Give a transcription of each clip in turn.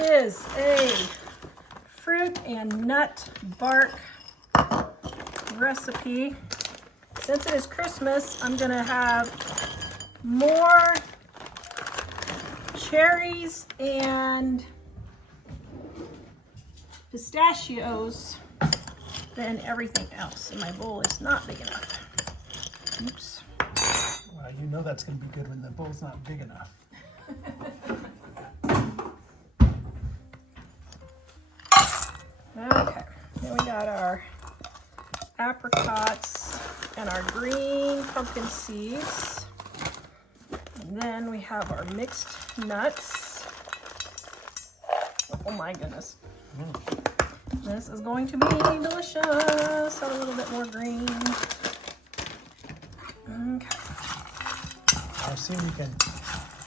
is a fruit and nut bark recipe. Since it is Christmas, I'm gonna have more cherries and pistachios than everything else, and my bowl is not big enough. Oops. Well, you know that's going to be good when the bowl's not big enough. Okay, then we got our apricots and our green pumpkin seeds. And then we have our mixed nuts. Oh my goodness. This is going to be delicious. Add a little bit more green. Okay. I assume you can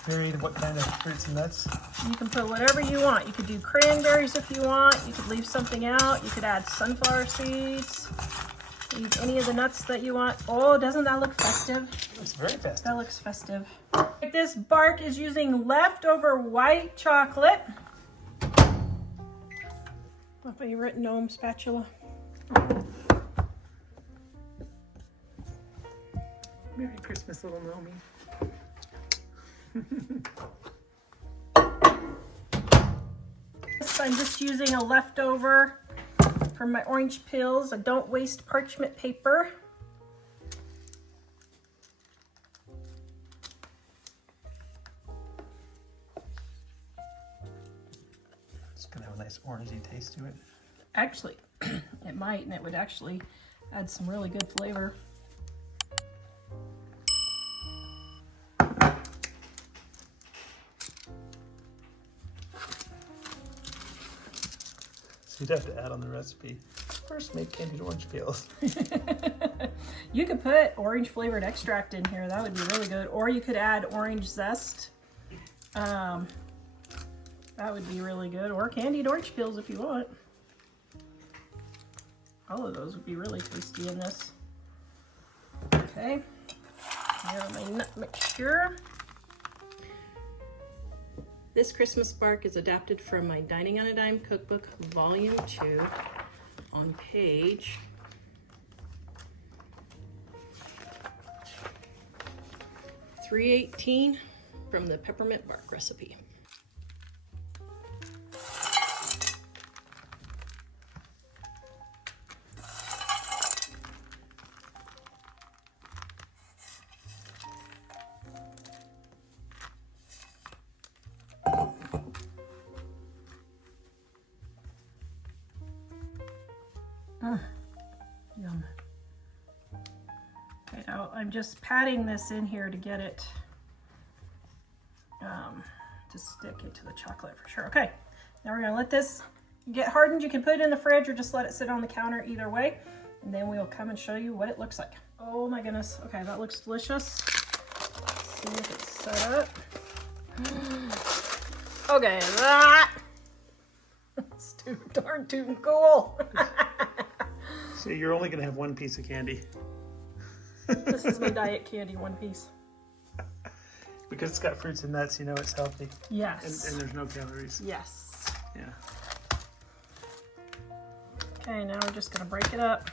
vary what kind of fruits and nuts. You can put whatever you want. You could do cranberries if you want. You could leave something out. You could add sunflower seeds. Leave any of the nuts that you want. Oh, doesn't that look festive? It looks very festive. That looks festive. This bark is using leftover white chocolate. My favorite gnome spatula. Merry Christmas, little Nomi. I'm just using a leftover from my orange peels. I don't waste parchment paper. It's gonna have a nice orangey taste to it. Actually, it might, and it would actually add some really good flavor. So you'd have to add on the recipe. First, make candied orange peels. You could put orange flavored extract in here. That would be really good. Or you could add orange zest. That would be really good. Or candied orange peels if you want. All of those would be really tasty in this. Okay. Here my nut mixture. This Christmas bark is adapted from my Dining on a Dime cookbook, volume 2, on page 318 from the Peppermint Bark Recipe. Yum. Okay, now I'm just patting this in here to get it to stick into the chocolate for sure. Okay, now we're gonna let this get hardened. You can put it in the fridge or just let it sit on the counter, either way. And then we'll come and show you what it looks like. Oh my goodness. Okay, that looks delicious. Let's see if it's set up. Okay, that's too darn too cool. So you're only gonna have one piece of candy. This is my diet candy, one piece. Because it's got fruits and nuts, you know it's healthy. Yes. And there's no calories. Yes. Yeah. Okay, now we're just gonna break it up.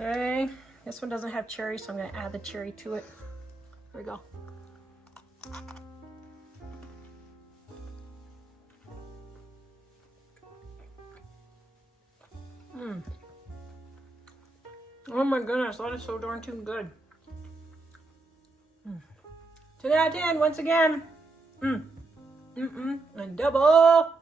Okay, this one doesn't have cherry, so I'm going to add the cherry to it. There we go. Oh my goodness, that is so darn too good. 10 out of 10 once again. And double.